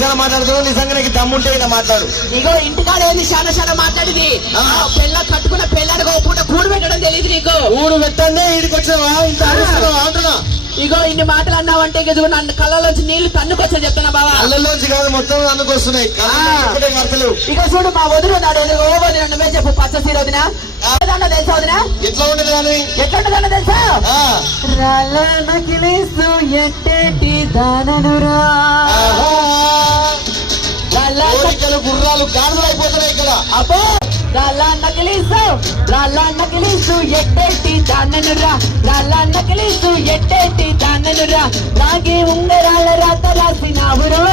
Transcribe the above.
చాలా మాట్లాడుతున్నావు, నిజంగా నీకు దమ్ముంటే ఇలా మాట్లాడు. ఇగో ఇంటికాడ ఏంది చాలా మాట్లాడింది. పెళ్ళ కట్టుకున్న పెళ్ళానికి ఒక పూట కూడు పెట్టడం తెలియదు నీకు. కూడు పెట్టండి ఈడికి వచ్చినావా, ఇంత అరుస్తున్నావా అంటున్నా. ఇగో ఇన్ని మాటలు అన్నావంటే ఇక నన్ను కళ్ళలోంచి నీళ్లు తన్నుకొచ్చా చెప్తున్నా బావా. కళ్ళలోంచి కాదు మొత్తం అందుకొస్తున్నాయి. ఇక చూడు మా వదిలి ఉన్నాడు, ఎదురు ఓ వదిన నువ్వే చెప్పు. పచ్చ సీర వదిన తెలుసా వదిన? ఎట్లా ఉండదు కానీ ఎట్లుంటుందన్న తెలుసా? నకిలీసు ఎట్టేటి దాననురా, గుర్రాలు గాడులు అయిపోతున్నాయి ఇక్కడ. అబ్బో నకిలీసు ఎట్టేటి దాననురా, నకిలీసు ఎట్టేటి దాననురా, రాగి ఉంగరాల రాత రాసినావురు,